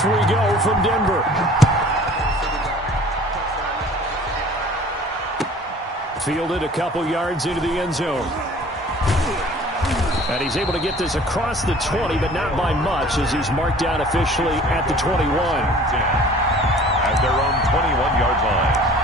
Off we go from Denver. Fielded a couple yards into the end zone. And he's able to get this across the 20, but not by much, as he's marked down officially at the 21. At their own 21-yard line.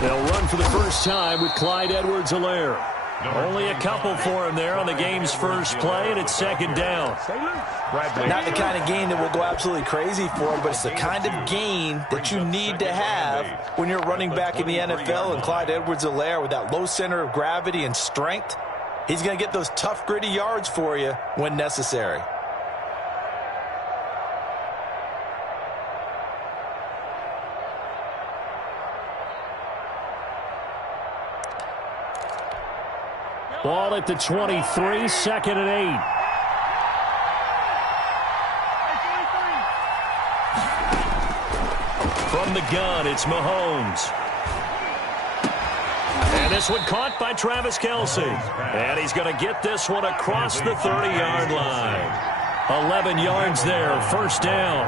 They'll run for the first time with Clyde Edwards-Helaire. Only a couple for him there on the game's first play, and it's second down. Not the kind of gain that will go absolutely crazy for him, but it's the kind of gain that you need to have when you're running back in the NFL. And Clyde Edwards-Helaire, with that low center of gravity and strength, he's going to get those tough, gritty yards for you when necessary. Ball at the 23, second and 8. From the gun, it's Mahomes. And this one caught by Travis Kelse. And he's going to get this one across the 30-yard line. 11 yards there, first down.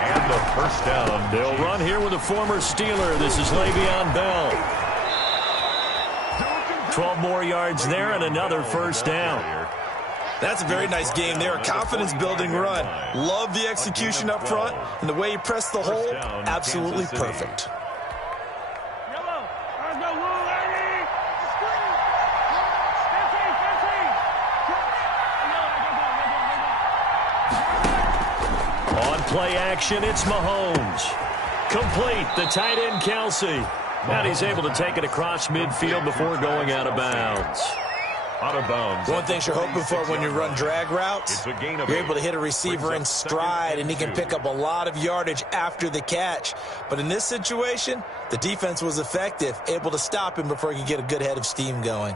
And the first down. They'll run here with a former Steeler. This is Le'Veon Bell. 12 more yards there and another first down. That's a very nice game there. A confidence-building run. Love the execution up front. And the way he pressed the hole, absolutely perfect. On play action, it's Mahomes. Complete, the tight end Kelse. And he's able to take it across midfield before going out of bounds. Out of bounds. One thing you're hoping for when you run drag routes, you're able to hit a receiver in stride, and he can pick up a lot of yardage after the catch. But in this situation, the defense was effective, able to stop him before he could get a good head of steam going.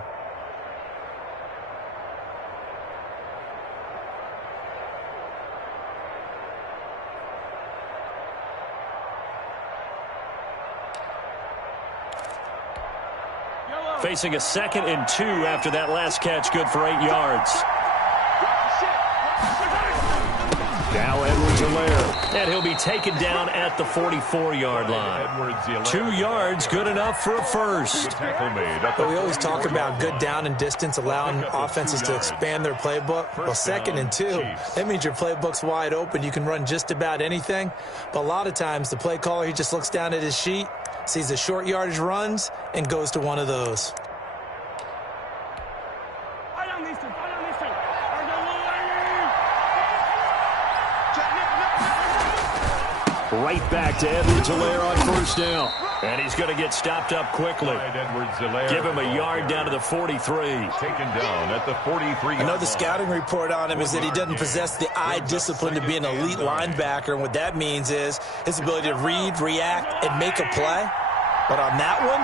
Facing a 2nd and 2 after that last catch, good for 8 yards. Now Edwards-Helaire, and he'll be taken down at the 44-yard line. 2 yards, good enough for a first. But we always talk about good down and distance, allowing offenses to expand their playbook. Well, 2nd and 2, that means your playbook's wide open. You can run just about anything. But a lot of times, the play caller, he just looks down at his sheet, sees the short yardage runs, and goes to one of those. Right back to Edwards-Helaire on first down. And he's going to get stopped up quickly. Give him a yard down to the 43. Taken down at the 43. I know the scouting report on him is that he doesn't possess the eye discipline to be an elite linebacker. And what that means is his ability to read, react, and make a play. But on that one,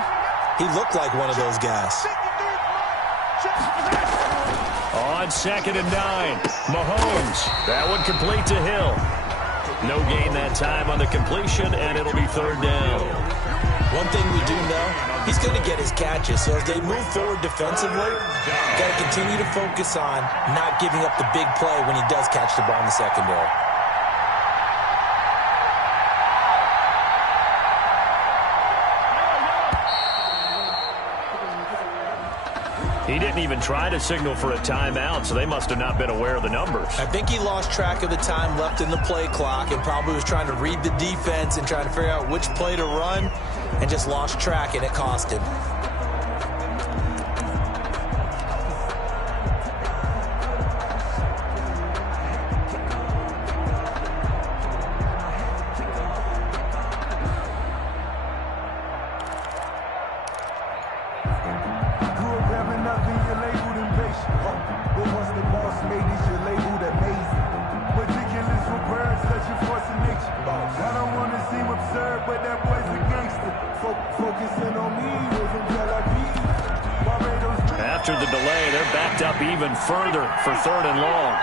he looked like one of those guys. On 2nd and 9, Mahomes. That one complete to Hill. No gain that time on the completion, and it'll be 3rd down. One thing we do know, he's going to get his catches. So as they move forward defensively, got to continue to focus on not giving up the big play when he does catch the ball in the secondary. He didn't even try to signal for a timeout, so they must have not been aware of the numbers. I think he lost track of the time left in the play clock and probably was trying to read the defense and trying to figure out which play to run and just lost track, and it cost him. backed up even further for 3rd and long.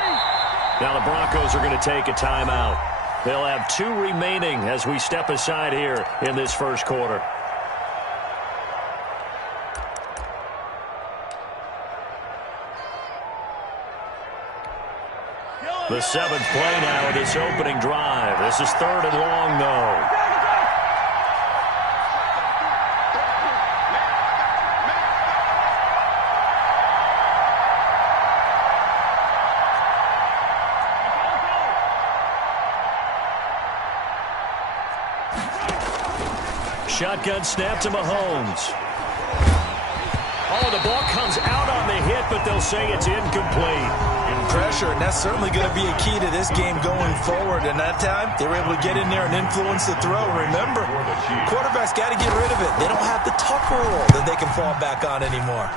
Now the Broncos are going to take a timeout. They'll have 2 remaining as we step aside here in this first quarter. The 7th play now of this opening drive. This is 3rd and long, though. Shotgun snap to Mahomes. Oh, the ball comes out on the hit, but they'll say it's incomplete. Pressure, and that's certainly going to be a key to this game going forward. And that time, they were able to get in there and influence the throw. Remember, quarterbacks got to get rid of it. They don't have the tuck rule that they can fall back on anymore.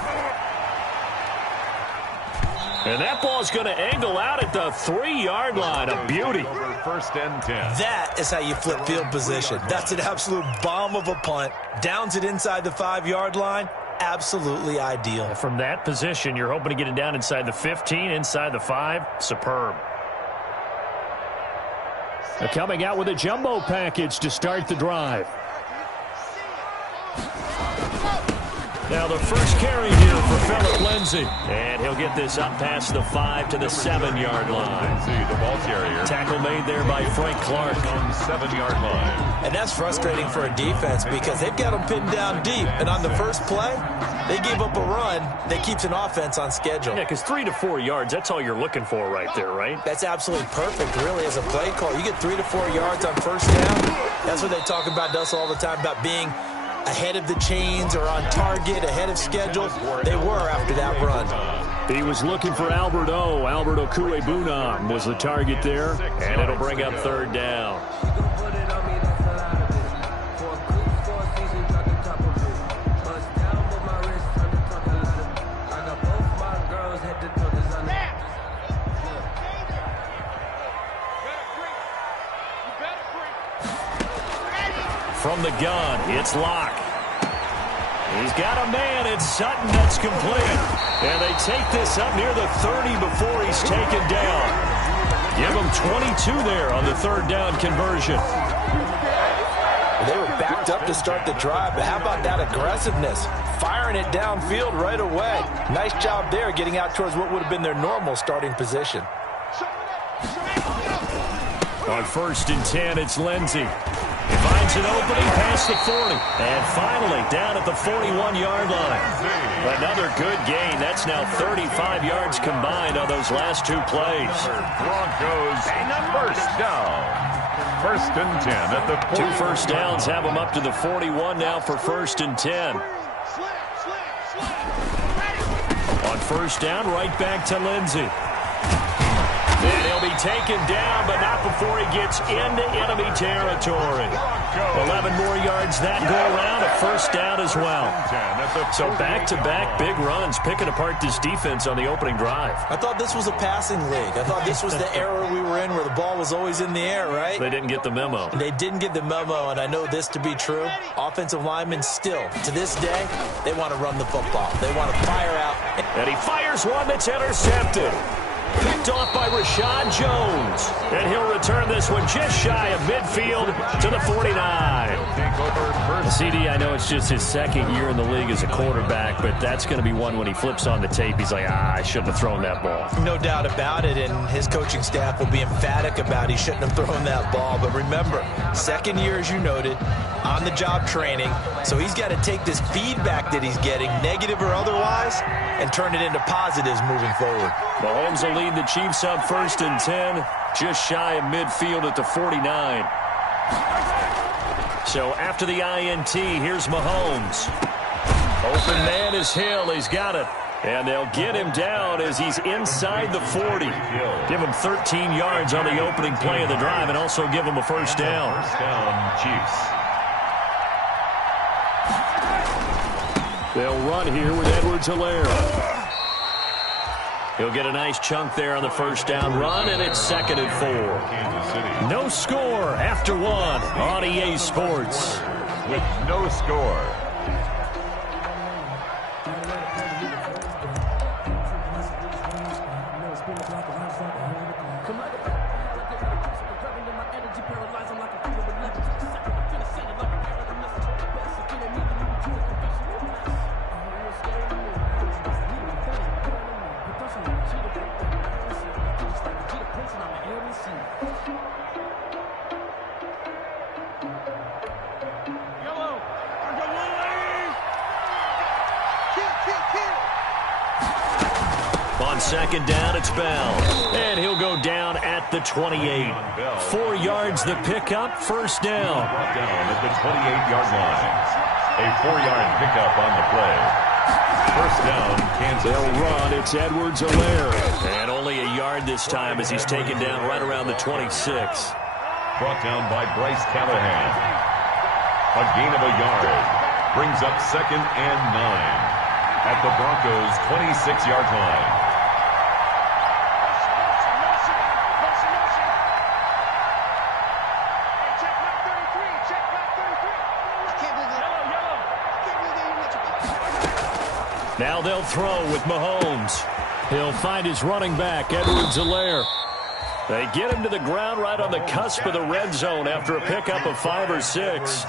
And that ball's going to angle out at the 3-yard line. A beauty. First and 10. That is how you flip field position. That's an absolute bomb of a punt. Downs it inside the 5-yard line. Absolutely ideal. From that position, you're hoping to get it down inside the 15, inside the 5. Superb. They're coming out with a jumbo package to start the drive. Now the first carry here for Phillip Lindsay. And he'll get this up past the 5 to the 7-yard line. See the ball carrier. Tackle made there by Frank Clark. On 7-yard line. And that's frustrating for a defense because they've got them pinned down deep. And on the first play, they gave up a run that keeps an offense on schedule. Yeah, because 3 to 4 yards, that's all you're looking for right there, right? That's absolutely perfect, really, as a play call. You get 3 to 4 yards on first down. That's what they talk about to us all the time, about being ahead of the chains or on target, ahead of schedule. They were after that run. He was looking for Albert Okuebunam was the target there, and it'll bring up 3rd down. From the gun, it's Locke. He's got a man, it's Sutton, that's complete. And they take this up near the 30 before he's taken down. Give him 22 there on the 3rd down conversion. They were backed up to start the drive, but how about that aggressiveness? Firing it downfield right away. Nice job there getting out towards what would have been their normal starting position. On 1st and 10, it's Lindsay. He finds an opening past the 40. And finally, down at the 41-yard line. Another good gain. That's now 35 yards combined on those last 2 plays. Broncos, first down. 1st and 10 at the 40. 2 first downs have them up to the 41 now for 1st and 10. On 1st down, right back to Lindsay. And he'll be taken down, but not before he gets into enemy territory. 11 more yards that go around, a 1st down as well. So back-to-back big runs, picking apart this defense on the opening drive. I thought this was a passing league. I thought this was the era we were in where the ball was always in the air, right? They didn't get the memo. They didn't get the memo, and I know this to be true. Offensive linemen still, to this day, they want to run the football. They want to fire out. And he fires one that's intercepted. Picked off by Rashad Jones. And he'll return this one just shy of midfield to the 49. CD, I know it's just his 2nd year in the league as a quarterback, but that's going to be one when he flips on the tape, he's like, I shouldn't have thrown that ball. No doubt about it, and his coaching staff will be emphatic about he shouldn't have thrown that ball. But remember, 2nd year, as you noted, on-the-job training, so he's got to take this feedback that he's getting, negative or otherwise, and turn it into positives moving forward. Mahomes will lead the Chiefs up 1st and 10, just shy of midfield at the 49. So after the INT, here's Mahomes. Open man is Hill. He's got it. And they'll get him down as he's inside the 40. Give him 13 yards on the opening play of the drive and also give him a 1st down. 1st down, Chiefs. They'll run here with Edwards-Helaire. He'll get a nice chunk there on the 1st down run, and it's 2nd and 4. No score after 1 on EA Sports. With no score. On second down, it's Bell. And he'll go down at the 28. 4 yards the pickup, first down. Brought down at the 28-yard line. A 4-yard pickup on the play. First down, Kansas. They'll run. It's Edwards-Helaire. And only a yard this time as he's taken down right around the 26. Brought down by Bryce Callahan. A gain of a yard. Brings up second and 9 at the Broncos' 26-yard line. Now they'll throw with Mahomes. He'll find his running back, Edwards-Helaire. They get him to the ground right on the cusp of the red zone after a pickup of 5 or 6.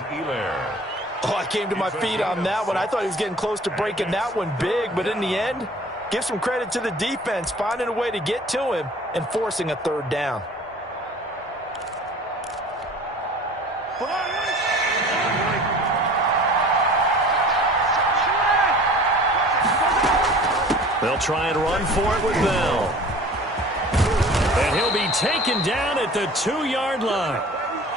Oh, I came to my feet on that one. I thought he was getting close to breaking that one big, but in the end, give some credit to the defense, finding a way to get to him and forcing a third down. They'll try and run for it with Bell. And he'll be taken down at the 2-yard line.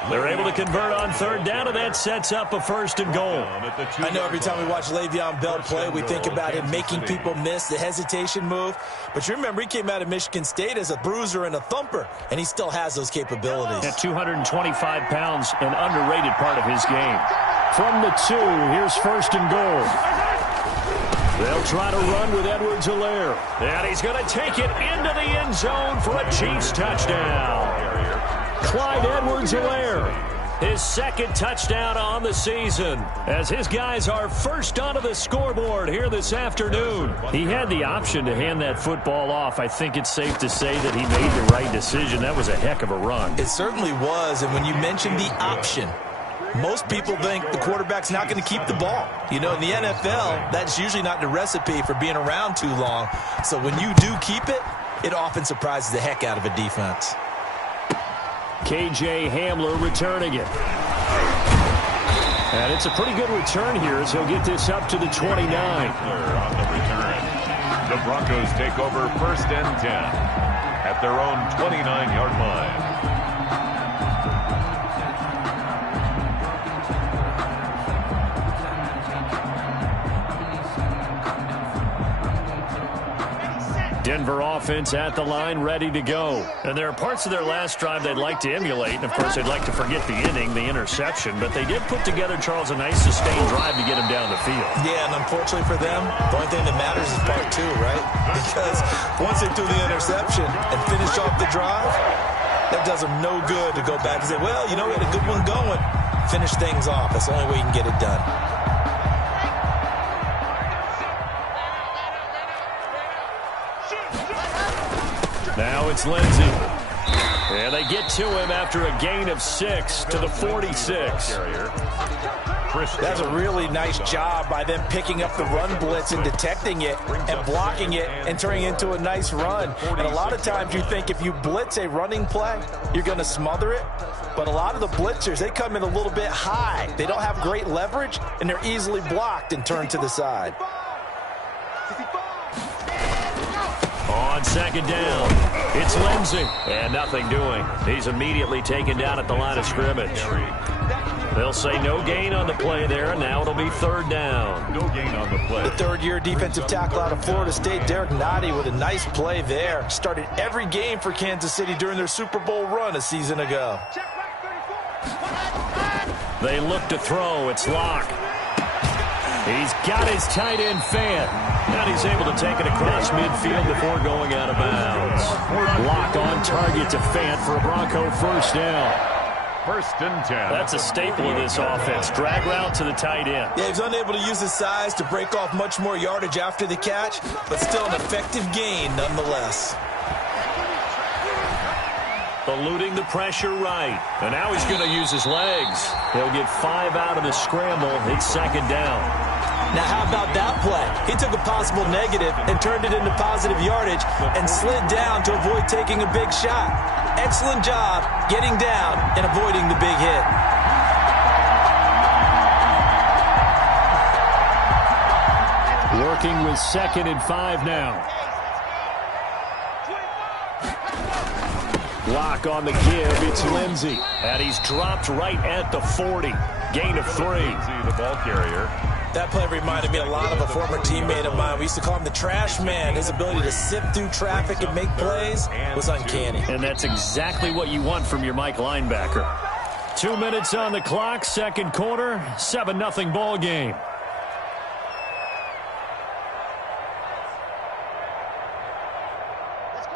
They're able to convert on third down, and that sets up a first and goal. I know every time we watch Le'Veon Bell play, we think about him making people miss the hesitation move. But you remember, he came out of Michigan State as a bruiser and a thumper, and he still has those capabilities. At 225 pounds, an underrated part of his game. From the 2, here's first and goal. They'll try to run with Edwards-Helaire. And he's going to take it into the end zone for a Chiefs touchdown. Clyde Edwards-Helaire, his second touchdown on the season, as his guys are first onto the scoreboard here this afternoon. He had the option to hand that football off. I think it's safe to say that he made the right decision. That was a heck of a run. It certainly was, and when you mentioned the option, most people think the quarterback's not going to keep the ball. You know, in the NFL, that's usually not the recipe for being around too long. So when you do keep it, it often surprises the heck out of a defense. K.J. Hamler returning it. And it's a pretty good return here as he'll get this up to the 29. On the return. The Broncos take over first and 10 at their own 29-yard line. Denver offense at the line, ready to go. And there are parts of their last drive they'd like to emulate. And, of course, they'd like to forget the inning, the interception. But they did put together, Charles, a nice sustained drive to get him down the field. Yeah, and unfortunately for them, the only thing that matters is part 2, right? Because once they threw the interception and finished off the drive, that does them no good to go back and say, well, you know, we had a good one going. Finish things off. That's the only way you can get it done. Now it's Lindsey. And they get to him after a gain of 6 to the 46. That's a really nice job by them picking up the run blitz and detecting it and blocking it and turning it into a nice run. And a lot of times you think if you blitz a running play, you're going to smother it. But a lot of the blitzers, they come in a little bit high. They don't have great leverage, and they're easily blocked and turned to the side. On second down, it's Lindsey. And nothing doing. He's immediately taken down at the line of scrimmage. They'll say no gain on the play there, and now it'll be third down. No gain on the play. The third-year defensive tackle out of Florida State, Derek Nottie, with a nice play there. Started every game for Kansas City during their Super Bowl run a season ago. They look to throw. It's Locke. He's got his tight end Fant. And he's able to take it across midfield before going out of bounds. Locke on target to Fant for a Bronco first down. First and 10. That's a staple of this offense. Drag route to the tight end. Yeah, he's unable to use his size to break off much more yardage after the catch, but still an effective gain nonetheless. Eluding the pressure right. And now he's going to use his legs. He'll get 5 out of the scramble. It's second down. Now, how about that play? He took a possible negative and turned it into positive yardage and slid down to avoid taking a big shot. Excellent job getting down and avoiding the big hit. Working with 2nd and 5 now. Block on the give. It's Lindsey. And he's dropped right at the 40. Gain of 3. The ball carrier. That play reminded me a lot of a former teammate of mine. We used to call him the trash man. His ability to sift through traffic and make plays was uncanny. And that's exactly what you want from your Mike linebacker. 2 minutes on the clock, second quarter, 7-0 ball game.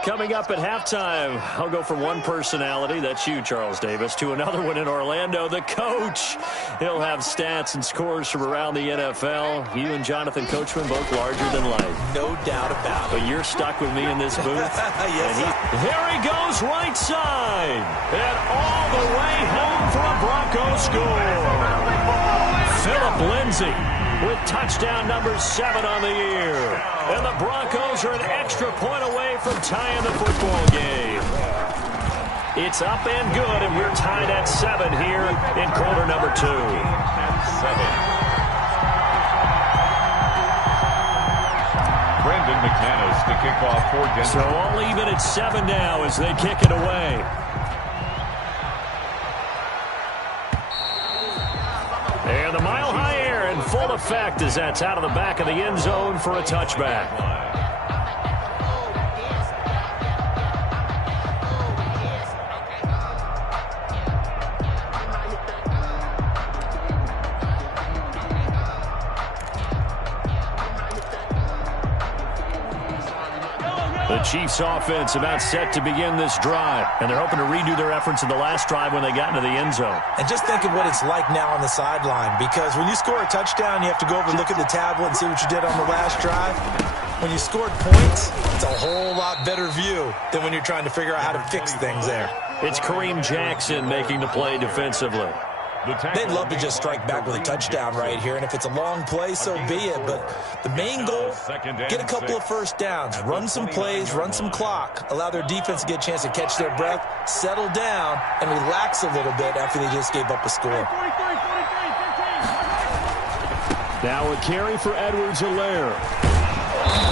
Coming up at halftime, I'll go from one personality, that's you, Charles Davis, to another one in Orlando, the coach. He'll have stats and scores from around the NFL. You and Jonathan Coachman both larger than life. No doubt about it. But you're stuck with me in this booth. Yes, here he goes, right side. And all the way home for a Bronco score. Phillip Lindsay with touchdown number 7 on the year. And the Broncos are an extra point away from tying the football game. It's up and good, and we're tied at 7 here in quarter number 2. Brandon McManus to kick off for Denver. So all even at 7 now as they kick it away. And the Mile High Air in full effect as that's out of the back of the end zone for a touchback. The Chiefs offense about set to begin this drive, and they're hoping to redo their efforts in the last drive when they got into the end zone. And just think of what it's like now on the sideline, because when you score a touchdown, you have to go over and look at the tablet and see what you did on the last drive. When you scored points, it's a whole lot better view than when you're trying to figure out how to fix things there. It's Kareem Jackson making the play defensively. They'd love to just strike back with a touchdown right here, and if it's a long play, so be it. But the main goal, get a couple of first downs, run some plays, run some clock, allow their defense to get a chance to catch their breath, settle down, and relax a little bit after they just gave up a score. Now a carry for Edwards-Helaire.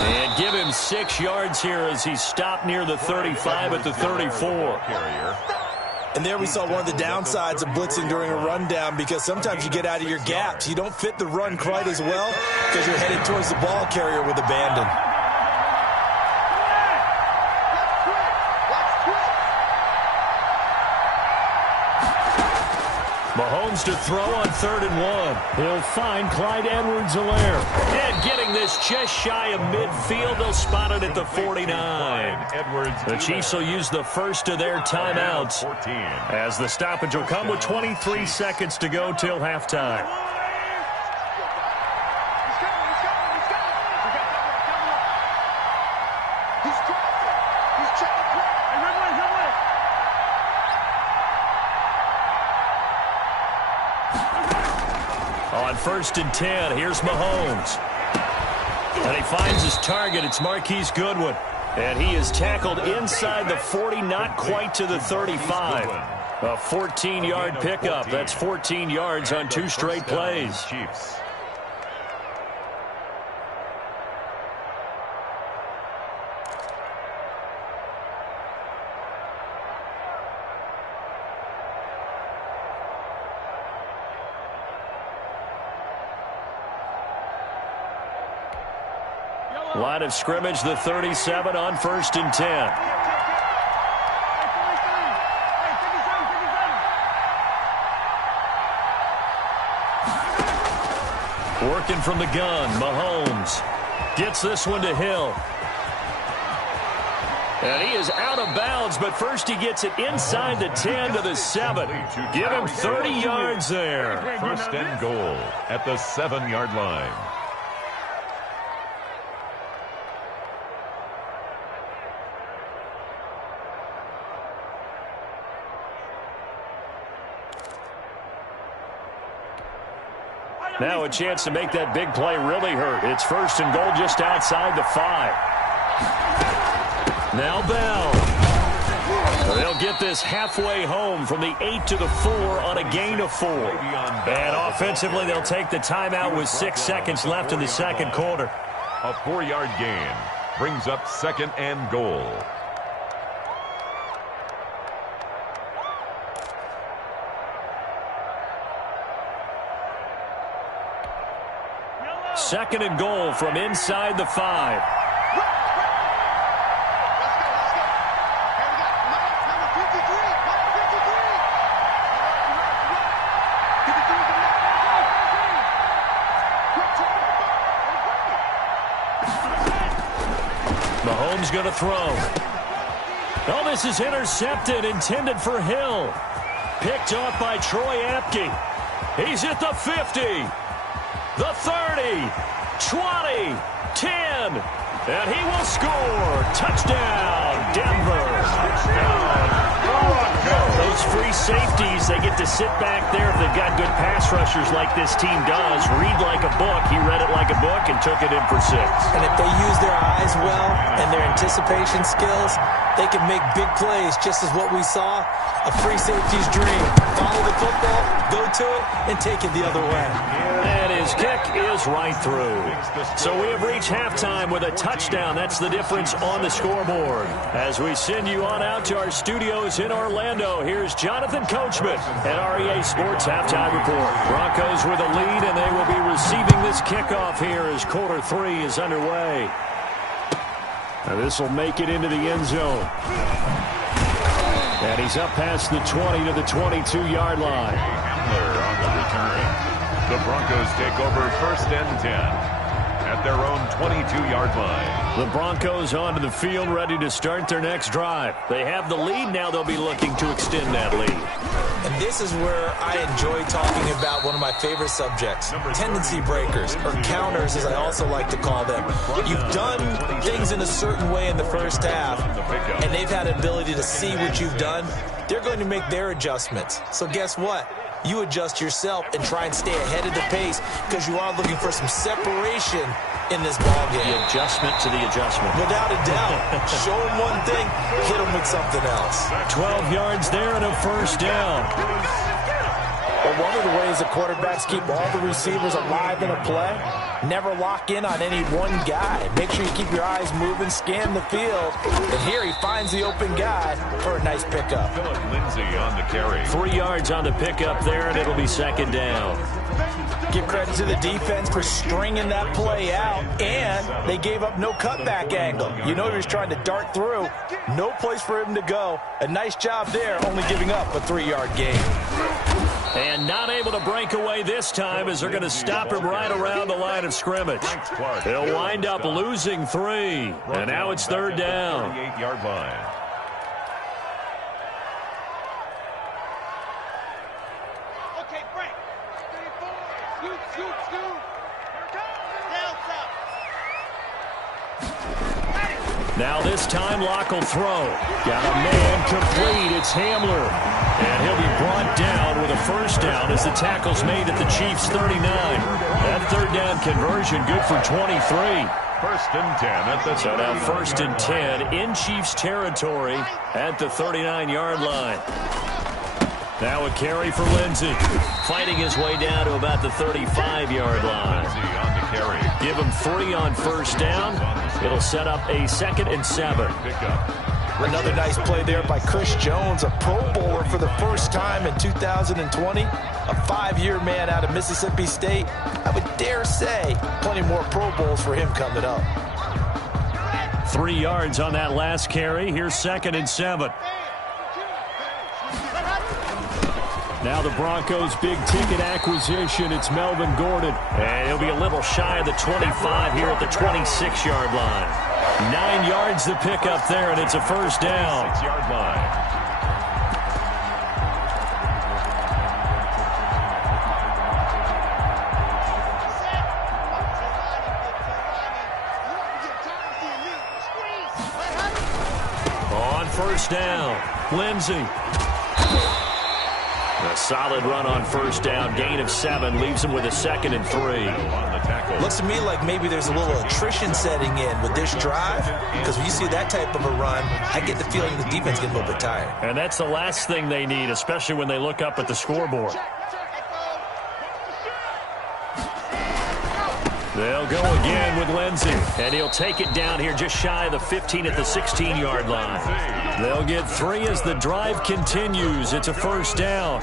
And give him 6 yards here as he's stopped near the 35 at the 34. And there we saw one of the downsides of blitzing during a rundown, because sometimes you get out of your gaps. You don't fit the run quite as well because you're headed towards the ball carrier with abandon. Mahomes to throw on 3rd and 1. He'll find Clyde Edwards-Helaire. And getting this just shy of midfield, they'll spot it at the 49. The Chiefs will use the first of their timeouts as the stoppage will come with 23 seconds to go till halftime. On 1st and 10, here's Mahomes. And he finds his target. It's Marquise Goodwin. And he is tackled inside the 40, not quite to the 35. A 14-yard pickup. That's 14 yards on 2 straight plays. Line of scrimmage, the 37 on 1st and 10. Working from the gun, Mahomes gets this one to Hill. And he is out of bounds, but first he gets it inside the 10 to the 7. Give him 30 yards there. 1st and goal at the 7-yard line. Now a chance to make that big play really hurt. It's first and goal just outside the 5. Now Bell. They'll get this halfway home from the 8 to the 4 on a gain of 4. And offensively, they'll take the timeout with 6 seconds left in the second quarter. A 4-yard gain brings up second and goal. Second and goal from inside the 5. Mahomes going to throw. Oh, this is intercepted, intended for Hill. Picked off by Troy Apke. He's at the 50. The 30, 20, 10, and he will score. Touchdown, Denver. Those free safeties, they get to sit back there if they've got good pass rushers like this team does. Read like a book. He read it like a book and took it in for 6. And if they use their eyes well and their anticipation skills, they can make big plays, just as what we saw. A free safety's dream. Follow the football, go to it, and take it the other way. And his kick is right through. So we have reached halftime with a touchdown. That's the difference on the scoreboard. As we send you on out to our studios in Orlando, here's Jonathan Coachman at REA Sports Halftime Report. Broncos with a lead, and they will be receiving this kickoff here as quarter 3 is underway. Now this will make it into the end zone. And he's up past the 20 to the 22-yard line. Hamler on the return. The Broncos take over first and 10 at their own 22-yard line. The Broncos onto the field, ready to start their next drive. They have the lead. Now they'll be looking to extend that lead. And this is where I enjoy talking about one of my favorite subjects, tendency breakers, or counters as I also like to call them. You've done things in a certain way in the first half, and they've had an ability to see what you've done. They're going to make their adjustments. So guess what? You adjust yourself and try and stay ahead of the pace because you are looking for some separation in this ballgame. The adjustment to the adjustment. Without a doubt. Show them one thing, hit them with something else. 12 yards there and a first down. Well, one of the ways the quarterbacks keep all the receivers alive in a play, never lock in on any one guy. Make sure you keep your eyes moving, scan the field. And here he finds the open guy for a nice pickup. Philip Lindsay on the carry. 3 yards on the pickup there, and it'll be second down. Give credit to the defense for stringing that play out, and they gave up no cutback angle. You know he was trying to dart through. No place for him to go. A nice job there, only giving up a 3-yard gain. And not able to break away this time as they're going to stop him right around the line of scrimmage. He'll wind up losing 3, and now it's third down. 38-yard line. Now this time Locke will throw. Got a man complete. It's Hamler. And he'll be brought down with a first down as the tackle's made at the Chiefs' 39. That third down conversion good for 23. First and 10 at the So now first and 10 in Chiefs territory at the 39-yard line. Now a carry for Lindsay. Fighting his way down to about the 35-yard line. Lindsay on the carry. Give him 3 on first down. It'll set up a 2nd and 7. Another nice play there by Chris Jones, a Pro Bowler for the first time in 2020. A 5-year man out of Mississippi State. I would dare say plenty more Pro Bowls for him coming up. 3 yards on that last carry. Here's 2nd and 7. Now the Broncos' big-ticket acquisition. It's Melvin Gordon. And he'll be a little shy of the 25 here at the 26-yard line. 9 yards to pick up there, and it's a first down. 6-yard line. On first down, Lindsay. A solid run on first down. Gain of 7 leaves him with a 2nd and 3. Looks to me like maybe there's a little attrition setting in with this drive, because when you see that type of a run, I get the feeling the defense gets a little bit tired. And that's the last thing they need, especially when they look up at the scoreboard. They'll go again with Lindsey, and he'll take it down here just shy of the 15 at the 16-yard line. They'll get 3 as the drive continues. It's a first down.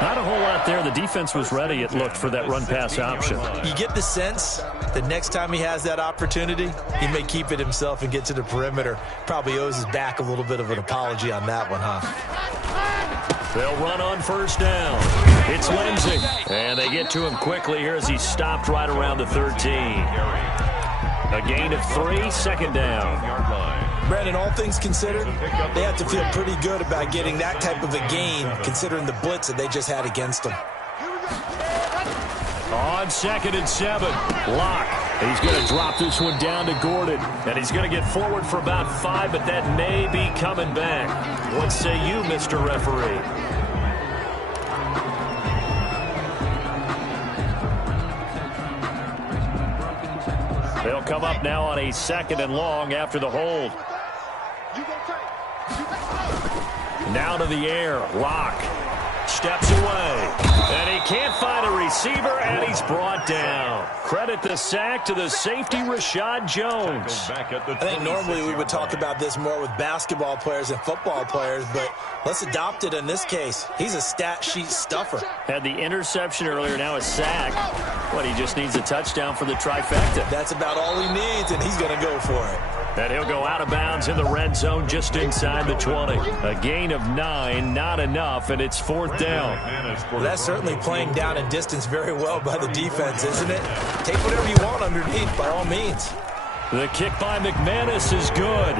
Not a whole lot there. The defense was ready, it looked, for that run-pass option. You get the sense that next time he has that opportunity, he may keep it himself and get to the perimeter. Probably owes his back a little bit of an apology on that one, huh? They'll run on first down. It's Lindsey. And they get to him quickly here as he's stopped right around the 13. A gain of 3, 2nd down. Brandon, all things considered, they have to feel pretty good about getting that type of a gain, considering the blitz that they just had against them. On 2nd and 7, Locke. He's going to drop this one down to Gordon. And he's going to get forward for about 5, but that may be coming back. What say you, Mr. Referee? They'll come up now on a 2nd and long after the hold. Now to the air. Locke steps away. And he can't find a receiver, and he's brought down. Credit the sack to the safety, Rashad Jones. I think normally we would talk about this more with basketball players and football players, but let's adopt it in this case. He's a stat sheet stuffer. Had the interception earlier, now a sack. But he just needs a touchdown for the trifecta. That's about all he needs, and he's going to go for it. And he'll go out of bounds in the red zone just inside the 20. A gain of 9, not enough, and it's 4th down. Well, that's certainly playing down in distance very well by the defense, isn't it? Take whatever you want underneath, by all means. The kick by McManus is good.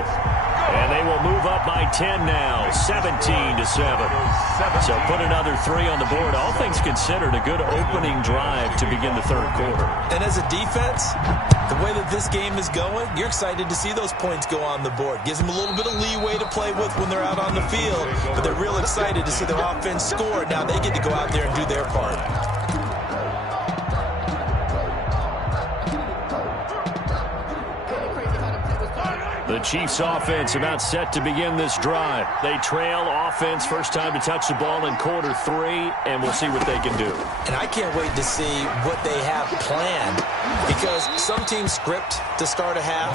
And they will move up by 10 now, 17-7. So put another 3 on the board. All things considered, a good opening drive to begin the 3rd quarter. And as a defense, the way that this game is going, you're excited to see those points go on the board. Gives them a little bit of leeway to play with when they're out on the field, but they're real excited to see their offense score. Now they get to go out there and do their part. The Chiefs offense about set to begin this drive. They trail offense, first time to touch the ball in quarter 3, and we'll see what they can do. And I can't wait to see what they have planned, because some teams script to start a half.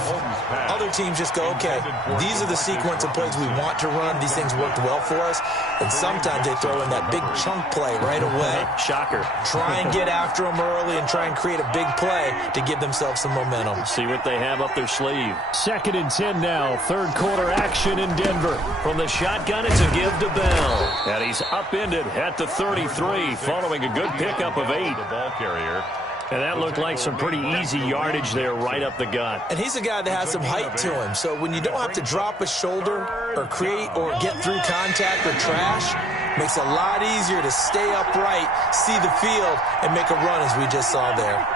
Other teams just go, okay, these are the sequence of plays we want to run. These things worked well for us. And sometimes they throw in that big chunk play right away. Shocker. Try and get after them early and try and create a big play to give themselves some momentum. See what they have up their sleeve. 2nd and 10 now. 3rd quarter action in Denver. From the shotgun, it's a give to Bell. And he's upended at the 33 following a good pickup of 8. The ball carrier. And that looked like some pretty easy yardage there right up the gut. And he's a guy that has some height to him. So when you don't have to drop a shoulder or create or get through contact or trash, makes it a lot easier to stay upright, see the field, and make a run as we just saw there.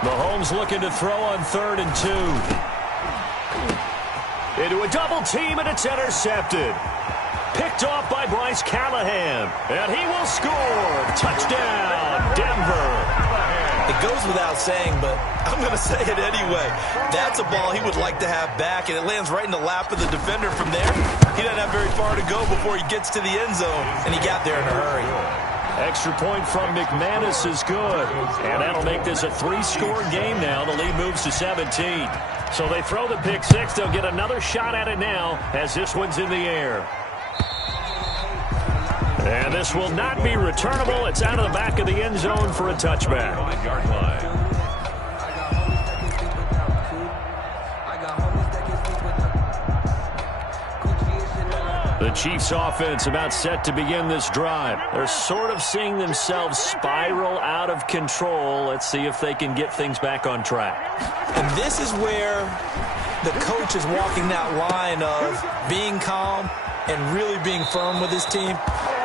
Mahomes looking to throw on 3rd and 2. Into a double team, and it's intercepted. Picked off by Bryce Callahan. And he will score. Touchdown, Denver. It goes without saying, but I'm going to say it anyway. That's a ball he would like to have back, and it lands right in the lap of the defender from there. He doesn't have very far to go before he gets to the end zone, and he got there in a hurry. Extra point from McManus is good. And that'll make this a 3-score game now. The lead moves to 17. So they throw the pick 6. They'll get another shot at it now as this one's in the air. And this will not be returnable. It's out of the back of the end zone for a touchback. The Chiefs offense about set to begin this drive. They're sort of seeing themselves spiral out of control. Let's see if they can get things back on track. And this is where the coach is walking that line of being calm and really being firm with his team.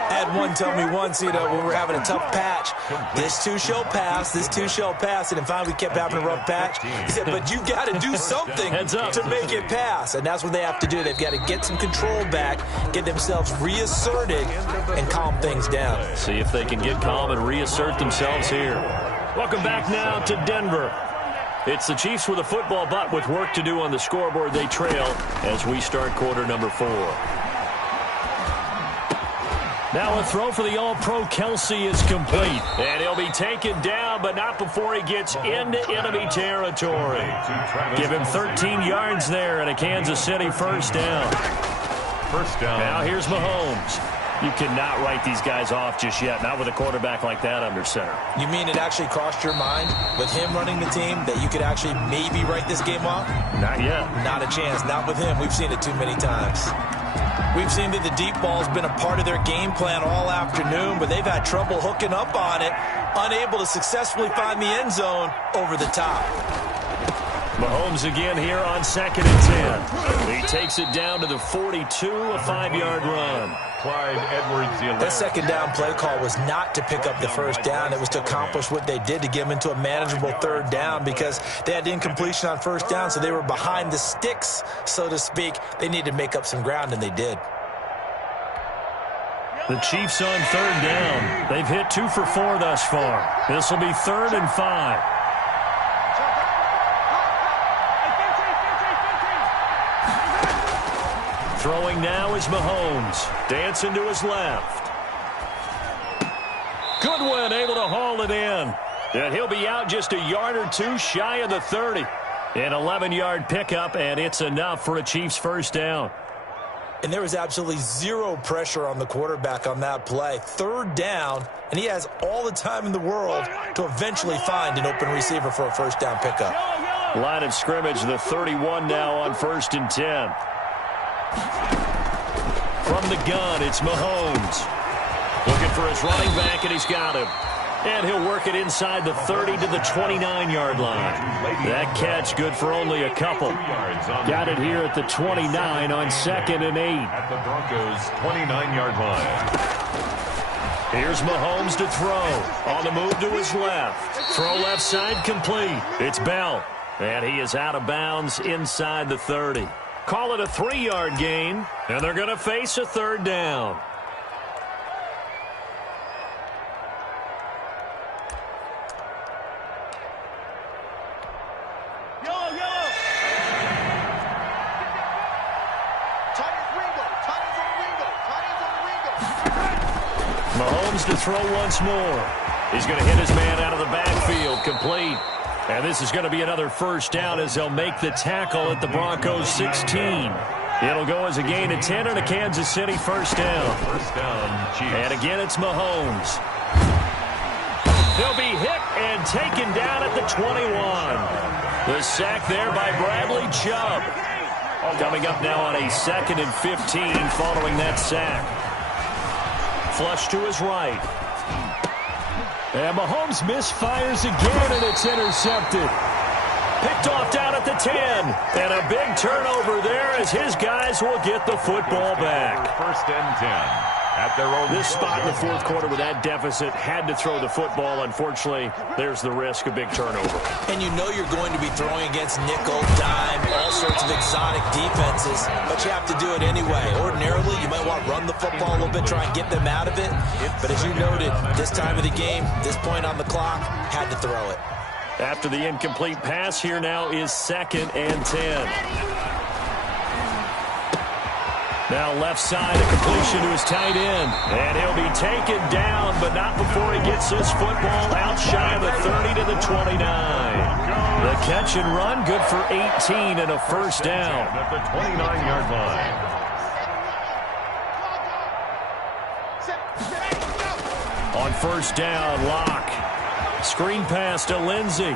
I had one tell me once, when we were having a tough patch, this too shall pass, this too shall pass, and finally we kept having a rough patch. He said, but you got to do something to make it pass, and that's what they have to do. They've got to get some control back, get themselves reasserted, and calm things down. See if they can get calm and reassert themselves here. Welcome back now to Denver. It's the Chiefs with a football, but with work to do on the scoreboard, they trail as we start quarter number 4. Now a throw for the All-Pro Kese is complete. And he'll be taken down, but not before he gets into enemy territory. Give him 13 yards there and a Kansas City first down. Now here's Mahomes. You cannot write these guys off just yet, not with a quarterback like that under center. You mean it actually crossed your mind with him running the team that you could actually maybe write this game off? Not yet. Not a chance. Not with him. We've seen it too many times. We've seen that the deep ball's been a part of their game plan all afternoon, but they've had trouble hooking up on it, unable to successfully find the end zone over the top. Mahomes again here on 2nd and 10. He takes it down to the 42, a 5-yard run. That second down play call was not to pick up the first down. It was to accomplish what they did, to get them into a manageable third down, because they had incompletion on first down, so they were behind the sticks, so to speak. They needed to make up some ground, and they did. The Chiefs on third down. They've hit 2 for 4 thus far. This will be 3rd and 5. Throwing now is Mahomes. Dancing to his left. Goodwin able to haul it in. And he'll be out just a yard or two shy of the 30. An 11-yard pickup, and it's enough for a Chiefs first down. And there was absolutely zero pressure on the quarterback on that play. Third down, and he has all the time in the world to eventually find an open receiver for a first down pickup. Line of scrimmage, the 31 now on 1st and 10. From the gun, it's Mahomes. Looking for his running back, and he's got him. And he'll work it inside the 30 to the 29-yard line. That catch good for only a couple. Got it here at the 29 on 2nd and 8. At the Broncos' 29-yard line. Here's Mahomes to throw. On the move to his left. Throw left side complete. It's Bell. And he is out of bounds inside the 30. Call it a 3-yard gain, and they're going to face a third down. Mahomes to throw once more. He's going to hit his man out of the backfield, complete. And this is going to be another first down as they'll make the tackle at the Broncos' 16. It'll go as a gain of 10 and a Kansas City first down. Chiefs. And again, it's Mahomes. He'll be hit and taken down at the 21. The sack there by Bradley Chubb. Coming up now on a 2nd and 15 following that sack. Flush to his right. And Mahomes misfires again, and it's intercepted. Picked off down at the 10. And a big turnover there as his guys will get the football back. 1st and 10. At their own this spot in the 4th quarter with that deficit, had to throw the football. Unfortunately, there's the risk of big turnover. And you know you're going to be throwing against nickel, dime, all sorts of exotic defenses, but you have to do it anyway. Ordinarily, you might want to run the football a little bit, try and get them out of it. But as you noted, this time of the game, this point on the clock, had to throw it. After the incomplete pass, here now is 2nd and 10. Now left side, a completion to his tight end. And he'll be taken down, but not before he gets his football out shy of the 30 to the 29. The catch and run, good for 18 and a first down. At the 29-yard line. On first down, Locke. Screen pass to Lindsey.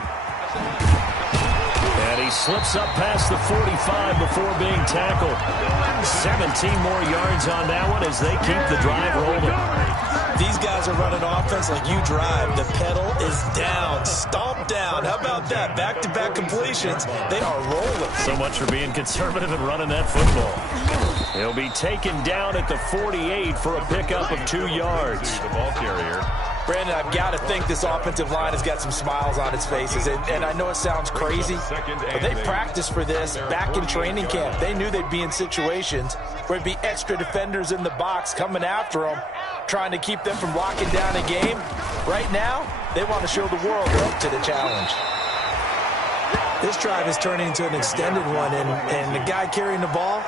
And he slips up past the 45 before being tackled. 17 more yards on that one as they keep the drive rolling. these guys are running offense like you drive. The pedal is down, stomp down. How about that? Back-to-back completions. They are rolling. So much for being conservative and running that football. He'll be taken down at the 48 for a pickup of 2 yards. The ball carrier. Brandon, I've got to think this offensive line has got some smiles on its faces. And I know it sounds crazy, but they practiced for this back in training camp. They knew they'd be in situations where there'd be extra defenders in the box coming after them, trying to keep them from locking down a game. Right now, they want to show the world they're up to the challenge. This drive is turning into an extended one, and the guy carrying the ball,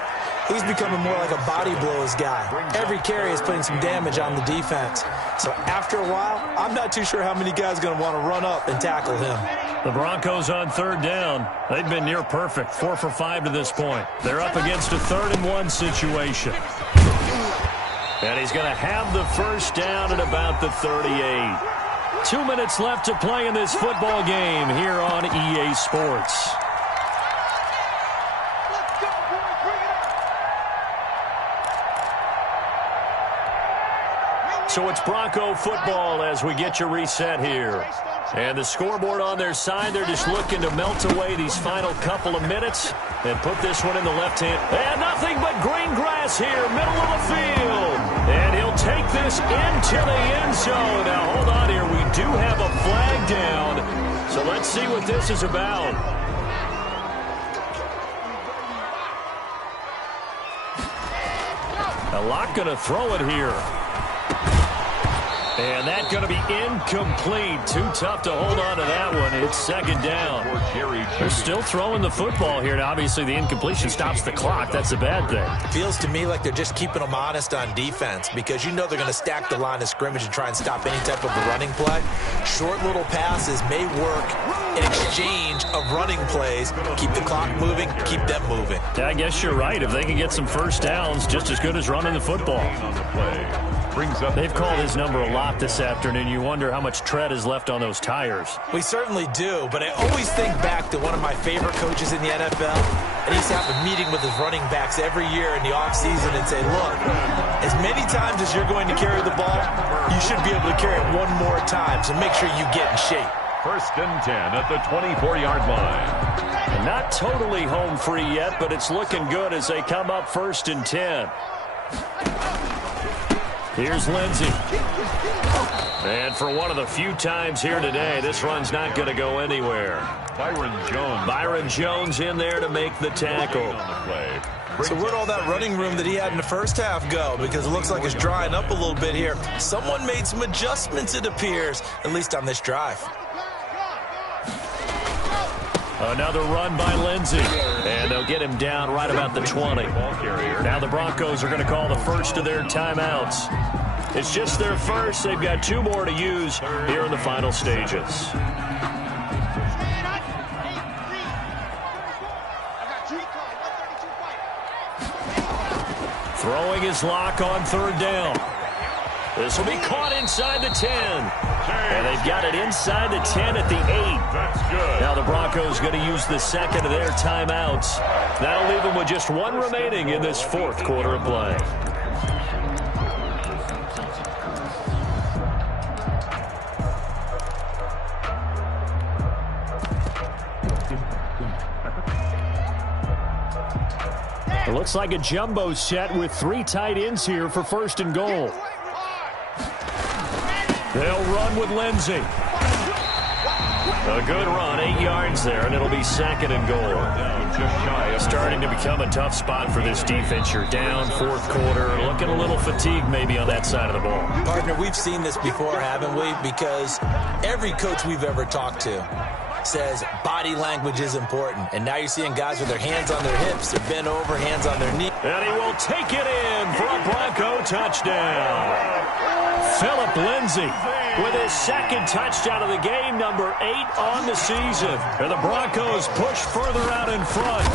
he's becoming more like a body blows guy. Every carry is putting some damage on the defense. So after a while, I'm not too sure how many guys are going to want to run up and tackle him. The Broncos on 3rd down. They've been near perfect, 4 for 5 to this point. They're up against a 3rd and 1 situation. And he's going to have the first down at about the 38. 2 minutes left to play in this football game here on EA Sports. So it's Bronco football as we get you reset here. And the scoreboard on their side, they're just looking to melt away these final couple of minutes and put this one in the left hand. And nothing but green grass here, middle of the field. And he'll take this into the end zone. Now, hold on here. We do have a flag down. So let's see what this is about. A lot going to throw it here. And that's going to be incomplete. Too tough to hold on to that one. It's 2nd down. They're still throwing the football here. Now, obviously, the incompletion stops the clock. That's a bad thing. Feels to me like they're just keeping them honest on defense because you know they're going to stack the line of scrimmage and try and stop any type of a running play. Short little passes may work in exchange of running plays. Keep the clock moving, keep them moving. Yeah, I guess you're right. If they can get some first downs, just as good as running the football. They've called his number a lot this afternoon. You wonder how much tread is left on those tires. We certainly do, but I always think back to one of my favorite coaches in the NFL, and he used to have a meeting with his running backs every year in the offseason and say, look, as many times as you're going to carry the ball, you should be able to carry it one more time, so make sure you get in shape. 1st and 10 at the 24-yard line. Not totally home free yet, but it's looking good as they come up 1st and 10. Here's Lindsey. And for one of the few times here today, this run's not going to go anywhere. Byron Jones in there to make the tackle. So where'd all that running room that he had in the first half go? Because it looks like it's drying up a little bit here. Someone made some adjustments, it appears, at least on this drive. Another run by Lindsey. And they'll get him down right about the 20. Now the Broncos are going to call the first of their timeouts. It's just their first. They've got 2 more to use here in the final stages. Throwing his lock on 3rd down. This will be caught inside the 10. And they've got it inside the 10 at the 8. That's good. Now the Broncos going to use the second of their timeouts. That'll leave them with just 1 remaining in this 4th quarter of play. It looks like a jumbo set with 3 tight ends here for 1st and goal. They'll run with Lindsey. A good run, 8 yards there, and it'll be 2nd and goal. Starting to become a tough spot for this defense. You're down 4th quarter, looking a little fatigued maybe on that side of the ball. Partner, we've seen this before, haven't we? Because every coach we've ever talked to says body language is important. And now you're seeing guys with their hands on their hips, they're bent over, hands on their knees. And he will take it in for a Bronco touchdown. Phillip Lindsay with his 2nd touchdown of the game, number 8 on the season. And the Broncos push further out in front.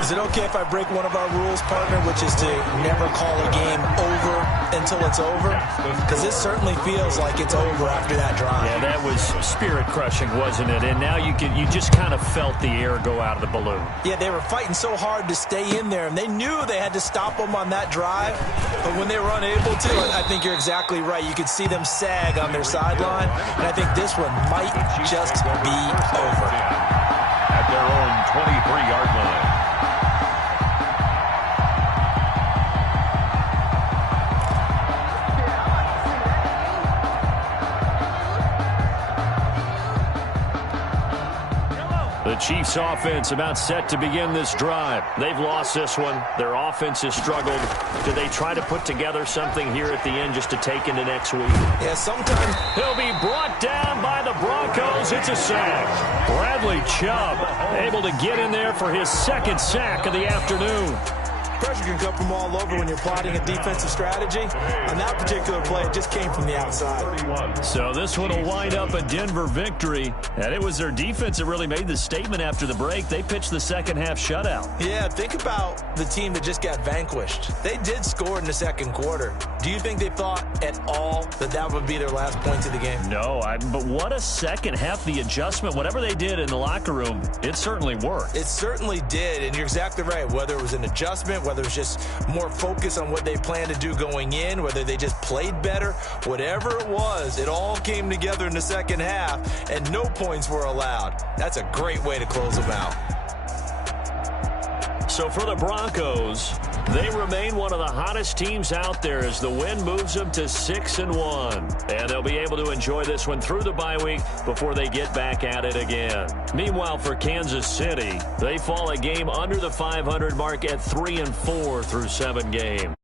Is it okay if I break one of our rules, partner, which is to never call a game over until it's over? Because this certainly feels like it's over after that drive. Yeah, that was spirit-crushing, wasn't it? And now you just kind of felt the air go out of the balloon. Yeah, they were fighting so hard to stay in there, and they knew they had to stop them on that drive. But when they were unable to, I think you're exactly right. You could see them sag on their sideline, and I think this one might just be over. At their own 23-yard line. The Chiefs offense about set to begin this drive. They've lost this one. Their offense has struggled. Do they try to put together something here at the end just to take into next week? Yeah, sometimes He'll be brought down by the Broncos. It's a sack. Bradley Chubb able to get in there for his second sack of the afternoon. pressure can come from all over when you're plotting a defensive strategy. On that particular play, it just came from the outside. So this one will wind up a Denver victory. And it was their defense that really made the statement after the break. They pitched the second half shutout. Yeah, think about the team that just got vanquished. They did score in the second quarter. Do you think they thought at all that that would be their last points of the game? No, but what a second half. The adjustment, whatever they did in the locker room, it certainly worked. It certainly did, and you're exactly right. Whether it was an adjustment, whether it was just more focus on what they planned to do going in, whether they just played better, whatever it was, it all came together in the second half, and no points were allowed. That's a great way to close them out. So for the Broncos, they remain one of the hottest teams out there as the win moves them to 6-1. And they'll be able to enjoy this one through the bye week before they get back at it again. Meanwhile, for Kansas City, they fall a game under the 500 mark at 3-4 through 7 games.